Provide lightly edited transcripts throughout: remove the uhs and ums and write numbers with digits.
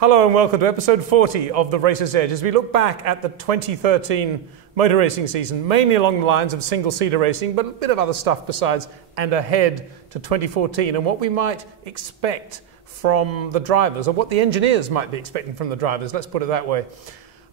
Hello and welcome to episode 40 of The Racer's Edge as we look back at the 2013 motor racing season, mainly along the lines of single-seater racing, but a bit of other stuff besides, and ahead to 2014 and what we might expect from the drivers, or what the engineers might be expecting from the drivers, let's put it that way.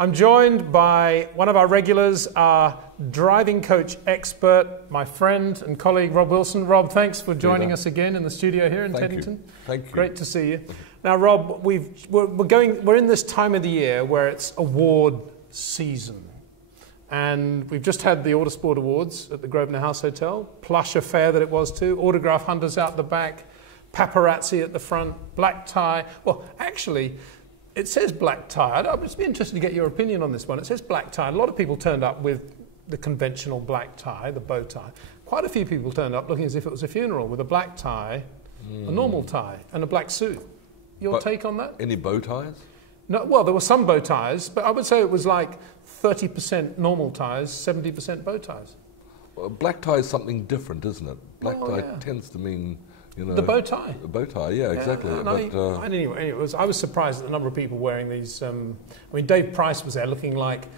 I'm joined by one of our regulars, our driving coach expert, my friend and colleague Rob Wilson. Rob, thanks for joining us again in the studio here in Teddington. Thank you. Great to see you. Now, Rob, we're in this time of the year where it's award season. And we've just had the Autosport Awards at the Grosvenor House Hotel. Plush affair that it was too. Autograph hunters out the back. Paparazzi at the front. Black tie. Well, actually, it says black tie. I'd just be interested to get your opinion on this one. It says black tie. A lot of people turned up with the conventional black tie, the bow tie. Quite a few people turned up looking as if it was a funeral with a black tie, a normal tie, and a black suit. Your take on that? Any bow ties? No, well, there were some bow ties, but I would say it was like 30% normal ties, 70% bow ties. Well, black tie is something different, isn't it? Black tie tends to mean, you know... The bow tie. The bow tie, yeah, exactly. Anyway, I was surprised at the number of people wearing these. I mean, Dave Price was there looking like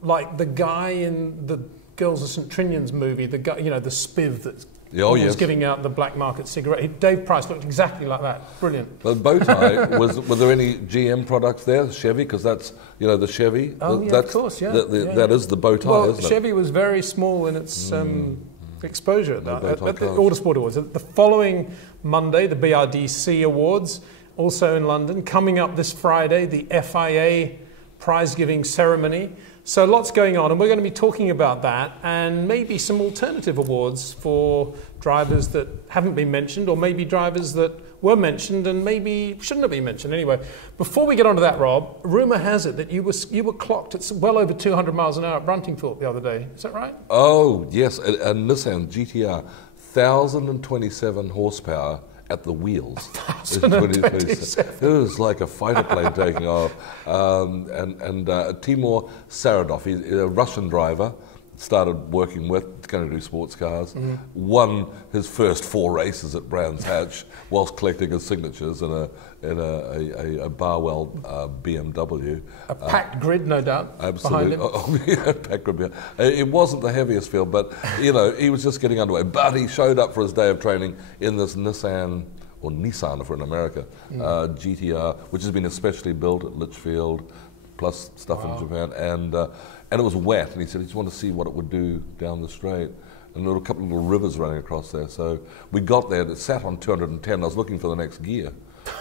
the guy in the Girls of St. Trinian's movie, the guy, you know, the spiv that's... was giving out the black market cigarette. Dave Price looked exactly like that. Brilliant. The bow tie, were there any GM products there? Chevy, because that's, you know, the Chevy. Oh, yeah, of course, yeah. That is the bow tie, isn't it? Chevy was very small in its exposure at the Autosport Awards. The following Monday, the BRDC Awards, also in London. Coming up this Friday, the FIA prize-giving ceremony. So lots going on, and we're going to be talking about that and maybe some alternative awards for drivers that haven't been mentioned, or maybe drivers that were mentioned and maybe shouldn't have been mentioned. Anyway, before we get on to that, Rob, rumour has it that you were clocked at well over 200 miles an hour at Bruntingthorpe the other day. Is that right? Oh, yes, a Nissan GTR, 1,027 horsepower at the wheels. 1,027. It was like a fighter plane taking off. Timur Saradov, he's a Russian driver, started working with, going to do sports cars, won his first 4 races at Brands Hatch whilst collecting his signatures in a Barwell BMW. A packed grid, no doubt, absolutely. behind him. Packed grid. It wasn't the heaviest field, but you know, he was just getting underway. But he showed up for his day of training in this Nissan, or Nissan if we're in America, GTR, which has been especially built at Litchfield, plus stuff in Japan, and it was wet, and he said he just wanted to see what it would do down the straight. And there were a couple of little rivers running across there. So we got there, it sat on 210, I was looking for the next gear,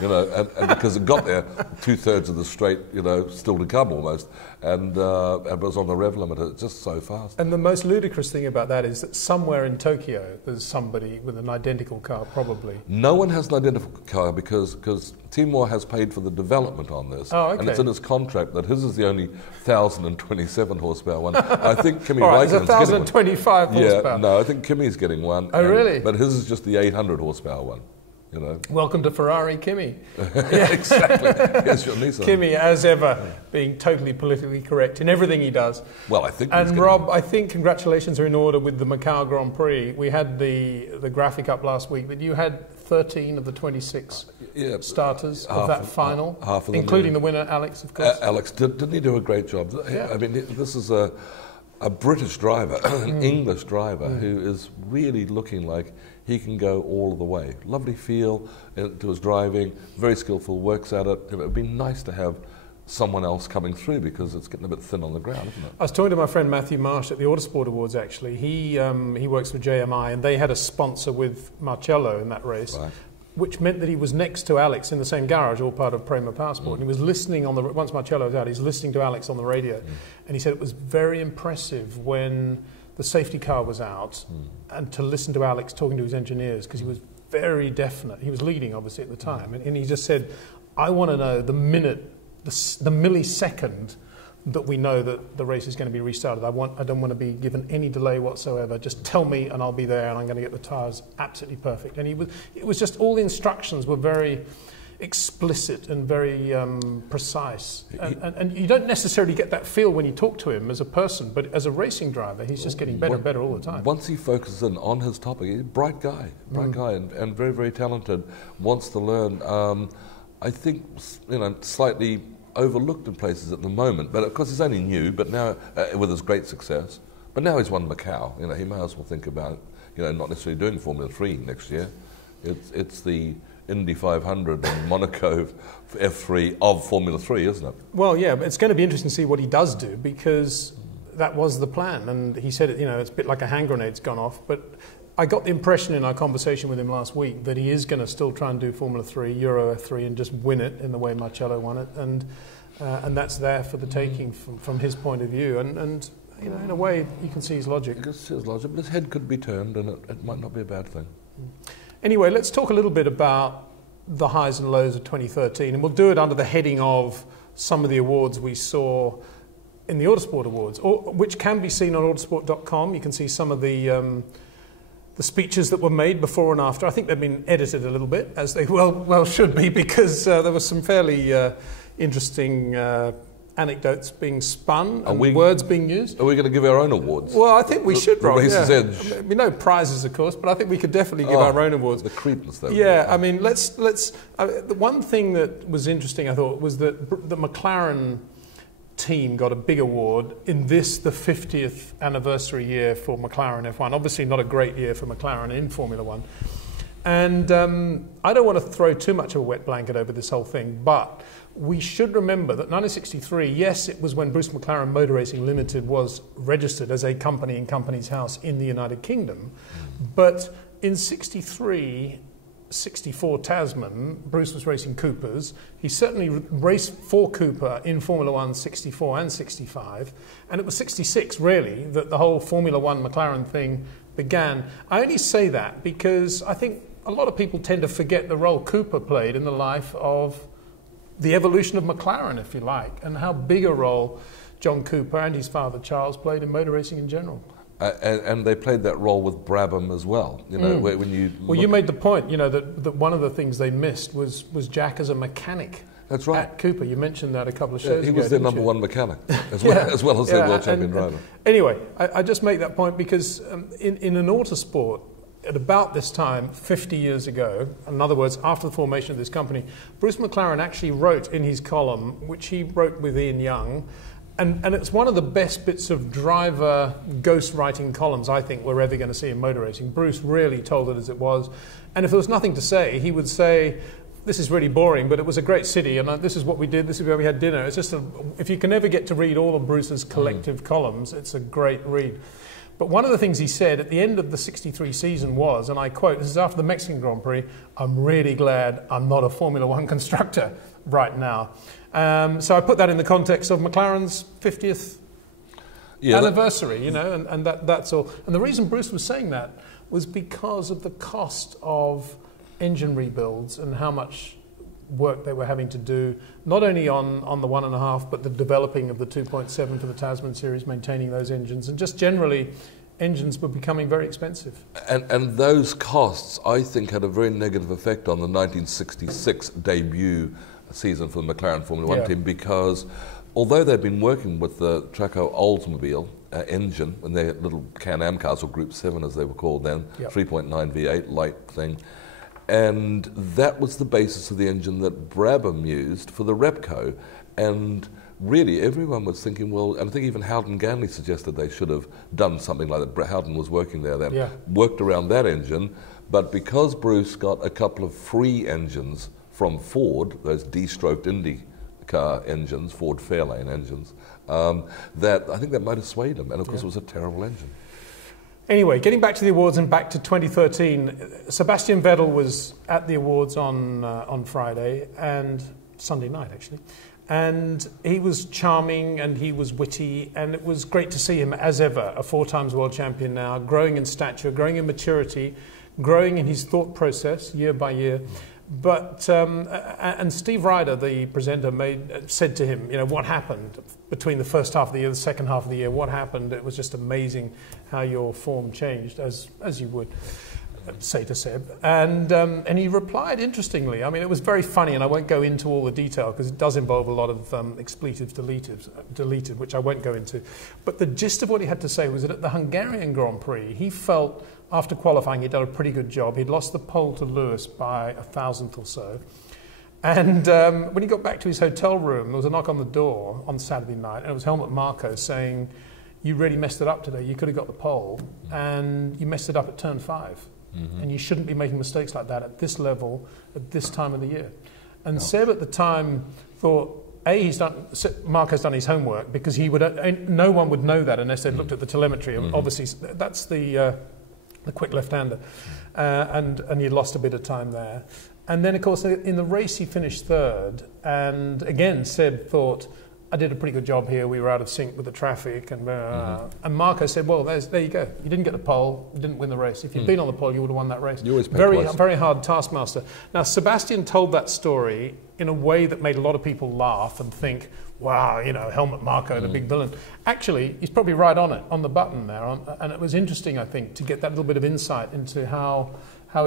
you know, and because it got there, 2/3 of the straight, you know, still to come almost, and it was on the rev limiter, it's just so fast. And the most ludicrous thing about that is that somewhere in Tokyo, there's somebody with an identical car, probably. No one has an identical car because Timur has paid for the development on this, and it's in his contract that his is the only 1,027 horsepower one. I think Kimi Räikkönen's getting 1,025 horsepower. Yeah, no, I think Kimi's getting one. Oh, really? But his is just the 800 horsepower one. You know. Welcome to Ferrari, Kimi. Yeah, exactly. Here's your Nissan. Kimi, as ever, being totally politically correct in everything he does. Well, I think. And Rob, I think congratulations are in order with the Macau Grand Prix. We had the graphic up last week, but you had 13 of the 26 starters of that final, half of them, including the winner, Alex, of course. Alex, didn't he do a great job? Yeah. I mean, this is a British driver, an English driver, who is really looking like he can go all the way. Lovely feel to his driving, very skillful, works at it. It would be nice to have someone else coming through because it's getting a bit thin on the ground, isn't it? I was talking to my friend Matthew Marsh at the Autosport Awards, actually. He works for JMI, and they had a sponsor with Marcello in that race. Right. Which meant that he was next to Alex in the same garage, all part of Prema Powersport. And he was listening on the, once Marcello was out, he's listening to Alex on the radio. And he said it was very impressive when the safety car was out and to listen to Alex talking to his engineers, because he was very definite. He was leading, obviously, at the time. And he just said, I want to know the minute, the millisecond that we know that the race is going to be restarted. I don't want to be given any delay whatsoever. Just tell me and I'll be there, and I'm going to get the tyres absolutely perfect. And it was just, all the instructions were very explicit and very precise. And you don't necessarily get that feel when you talk to him as a person, but as a racing driver, he's just getting better and better all the time. Once he focuses in on his topic, he's a bright guy, and very, very talented, wants to learn. I think, slightly overlooked in places at the moment. But of course, he's only new, but now, with his great success. But now he's won Macau. He may as well think about, not necessarily doing Formula 3 next year. It's the Indy 500 and Monaco F3 of Formula 3, isn't it? Well, yeah, but it's going to be interesting to see what he does do, because that was the plan. And he said, it's a bit like a hand grenade's gone off. But I got the impression in our conversation with him last week that he is going to still try and do Formula 3, Euro F3, and just win it in the way Marcello won it. And that's there for the taking from his point of view. And in a way, you can see his logic. I guess his logic, but his head could be turned, and it might not be a bad thing. Anyway, let's talk a little bit about the highs and lows of 2013, and we'll do it under the heading of some of the awards we saw in the Autosport Awards, which can be seen on autosport.com. You can see some of the speeches that were made before and after. I think they've been edited a little bit, as they well should be, because there was some fairly interesting anecdotes being spun and words being used. Are we going to give our own awards? Well, I think we should, Rob. Race's Edge. No prizes, of course, but I think we could definitely give our own awards. The credence, though. Yeah, I mean, let's. The one thing that was interesting, I thought, was that the McLaren team got a big award in this, the 50th anniversary year for McLaren F1. Obviously, not a great year for McLaren in Formula One. And I don't want to throw too much of a wet blanket over this whole thing, but we should remember that 1963, yes, it was when Bruce McLaren Motor Racing Limited was registered as a company in Companies House in the United Kingdom. But in 63, 64 Tasman, Bruce was racing Coopers. He certainly raced for Cooper in Formula One 64 and 65. And it was 66, really, that the whole Formula One McLaren thing began. I only say that because I think a lot of people tend to forget the role Cooper played in the life of the evolution of McLaren, if you like, and how big a role John Cooper and his father Charles played in motor racing in general. And they played that role with Brabham as well. When you made the point, that one of the things they missed was Jack as a mechanic. That's right. At Cooper, you mentioned that a couple of shows ago. He was their number one mechanic, as well as their world champion driver. Anyway, I just make that point because in an autosport, at about this time, 50 years ago, in other words, after the formation of this company, Bruce McLaren actually wrote in his column, which he wrote with Ian Young, and it's one of the best bits of driver ghostwriting columns I think we're ever going to see in motor racing. Bruce really told it as it was, and if there was nothing to say, he would say, this is really boring, but it was a great city, and this is what we did, this is where we had dinner. It's just, if you can ever get to read all of Bruce's collective columns, it's a great read. But one of the things he said at the end of the 63 season was, and I quote, this is after the Mexican Grand Prix, "I'm really glad I'm not a Formula One constructor right now." So I put that in the context of McLaren's 50th anniversary, and that's all. And the reason Bruce was saying that was because of the cost of engine rebuilds and how much work they were having to do, not only on the 1.5, but the developing of the 2.7 for the Tasman series, maintaining those engines, and just generally, engines were becoming very expensive. And those costs, I think, had a very negative effect on the 1966 debut season for the McLaren Formula One team, because although they'd been working with the Traco Oldsmobile engine and their little Can-Am cars, or Group 7 as they were called then, 3.9 V8 light thing, and that was the basis of the engine that Brabham used for the Repco. And really everyone was thinking, well, and I think even Howden Ganley suggested they should have done something like that. Howden was working there then, worked around that engine, but because Bruce got a couple of free engines from Ford, those D-stroked Indy car engines, Ford Fairlane engines, that I think that might have swayed him, and of course it was a terrible engine. Anyway, getting back to the awards and back to 2013, Sebastian Vettel was at the awards on Friday and Sunday night, actually. And he was charming and he was witty, and it was great to see him, as ever, a 4 times world champion now, growing in stature, growing in maturity, growing in his thought process year by year. But and Steve Ryder, the presenter, said to him, what happened between the first half of the year, the second half of the year? What happened? It was just amazing how your form changed, as you would say to Seb. And he replied interestingly. I mean, it was very funny, and I won't go into all the detail because it does involve a lot of expletives deleted, which I won't go into. But the gist of what he had to say was that at the Hungarian Grand Prix, he felt after qualifying he'd done a pretty good job. He'd lost the pole to Lewis by 1,000th or so. And when he got back to his hotel room, there was a knock on the door on Saturday night, and it was Helmut Marko saying, "You really messed it up today. You could have got the pole, and you messed it up at turn 5. And you shouldn't be making mistakes like that at this level, at this time of the year." And Seb at the time thought, Marco's done his homework, because no one would know that unless they'd looked at the telemetry. Obviously, that's the quick left-hander, and he lost a bit of time there. And then, of course, in the race he finished 3rd, and again Seb thought, "I did a pretty good job here. We were out of sync with the traffic," and Marko said, "Well, there you go. You didn't get the pole. You didn't win the race. If you'd been on the pole, you would have won that race." You always pay twice. Very hard taskmaster. Now, Sebastian told that story in a way that made a lot of people laugh and think, "Wow, Helmut Marko, the big villain." Actually, he's probably right on the button there, and it was interesting, I think, to get that little bit of insight into how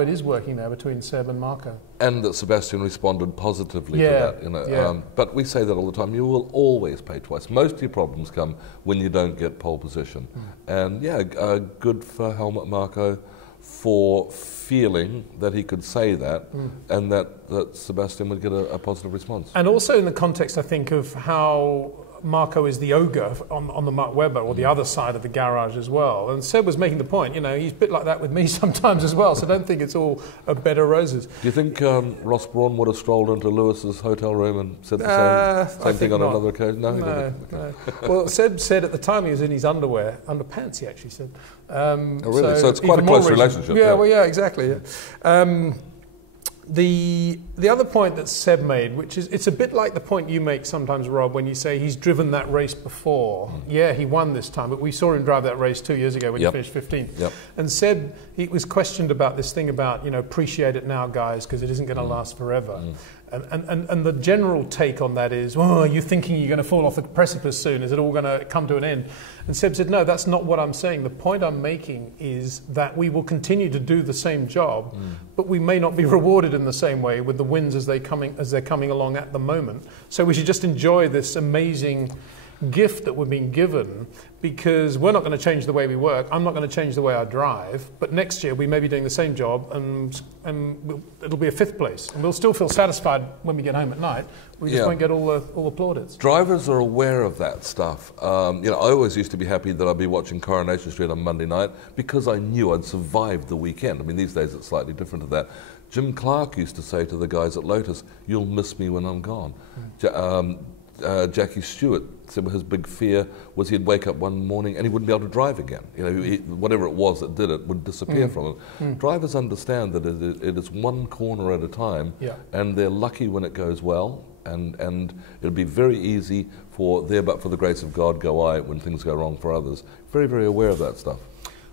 it is working there between Seb and Marko. And that Sebastian responded positively to that. But we say that all the time. You will always pay twice. Most of your problems come when you don't get pole position. And good for Helmut Marko for feeling that he could say that, and that Sebastian would get a positive response. And also in the context, I think, of how Marko is the ogre on the Mark Webber, or the other side of the garage as well. And Seb was making the point, he's a bit like that with me sometimes as well, so don't think it's all a bed of roses. Do you think Ross Brawn would have strolled into Lewis's hotel room and said the same thing on another occasion? No. Well, Seb said at the time he was in his underpants, he actually said. Oh, really? So it's quite a close relationship. Yeah, exactly. Yeah. The other point that Seb made, which is, it's a bit like the point you make sometimes, Rob, when you say he's driven that race before. Yeah, he won this time, but we saw him drive that race 2 years ago when he finished 15th. And Seb, he was questioned about this thing about, appreciate it now, guys, because it isn't going to last forever. And the general take on that is, are you thinking you're going to fall off the precipice soon? Is it all going to come to an end? And Seb said, no, that's not what I'm saying. The point I'm making is that we will continue to do the same job, but we may not be rewarded in the same way with the wins as they're coming along at the moment. So we should just enjoy this amazing gift that we're being given, because we're not going to change the way we work. I'm not going to change the way I drive, but next year we may be doing the same job, and it'll be a 5th place, and we'll still feel satisfied when we get home at night. We just won't get all the plaudits. Drivers are aware of that stuff. I always used to be happy that I'd be watching Coronation Street on Monday night, because I knew I'd survived the weekend. I mean, these days it's slightly different to that. Jim Clark used to say to the guys at Lotus, "You'll miss me when I'm gone." Jackie Stewart said his big fear was he'd wake up one morning and he wouldn't be able to drive again. Whatever it was that did it would disappear from him. Drivers understand that it is one corner at a time, and they're lucky when it goes well, and it'll be very easy for but for the grace of God go I when things go wrong for others. Very, very aware of that stuff.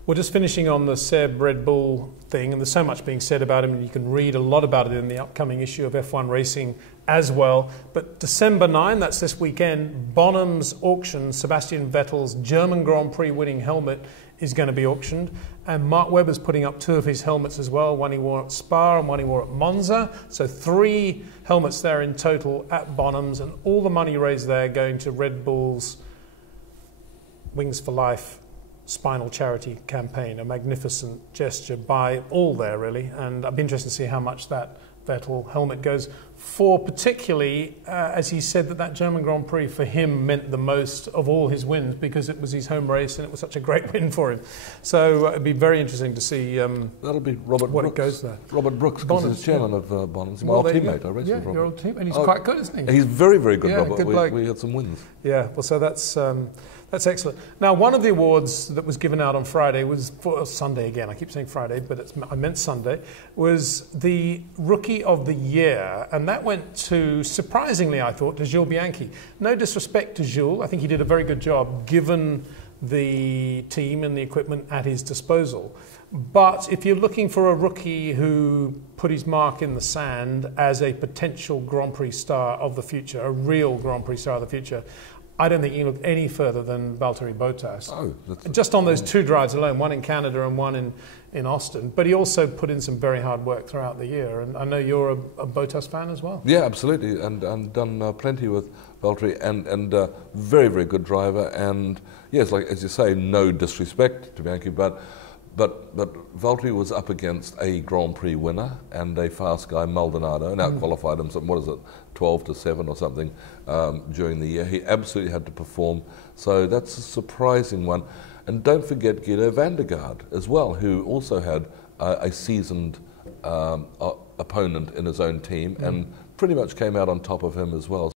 We're just finishing on the Seb Red Bull thing, and there's so much being said about him, and you can read a lot about it in the upcoming issue of F1 Racing as well. But December 9, that's this weekend, Bonham's auction, Sebastian Vettel's German Grand Prix winning helmet is going to be auctioned, and Mark Webber's putting up 2 of his helmets as well, one he wore at Spa and one he wore at Monza. So 3 helmets there in total at Bonham's, and all the money raised there going to Red Bull's Wings for Life spinal charity campaign, a magnificent gesture by all there, really. And I'd be interested to see how much that Vettel helmet goes for, particularly as he said that German Grand Prix for him meant the most of all his wins, because it was his home race and it was such a great win for him. So it'd be very interesting to see that'll be Robert what Brooks. It goes there. Robert Brooks, because he's chairman of Bonham's. My old teammate, I raced with Robert. Your old team, and he's quite good, isn't he? He's very, very good, Robert. Good we had some wins. Yeah, well, so that's excellent. Now, one of the awards that was given out on Friday was, for Sunday again, I keep saying Friday, but I meant Sunday, was the Rookie of the Year. And that went to, surprisingly, I thought, to Jules Bianchi. No disrespect to Jules. I think he did a very good job given the team and the equipment at his disposal. But if you're looking for a rookie who put his mark in the sand as a potential Grand Prix star of the future, a real Grand Prix star of the future, I don't think you can look any further than Valtteri Bottas. Just on those 2 drives alone, one in Canada and one in Austin. But he also put in some very hard work throughout the year. And I know you're a Bottas fan as well. Yeah, absolutely. And done plenty with Valtteri, and very, very good driver. And yes, like as you say, no disrespect to Bianchi, but But Valtteri was up against a Grand Prix winner and a fast guy, Maldonado, and out-qualified him, what is it, 12-7 or something during the year. He absolutely had to perform. So that's a surprising one. And don't forget Guido van der Garde as well, who also had a seasoned opponent in his own team and pretty much came out on top of him as well.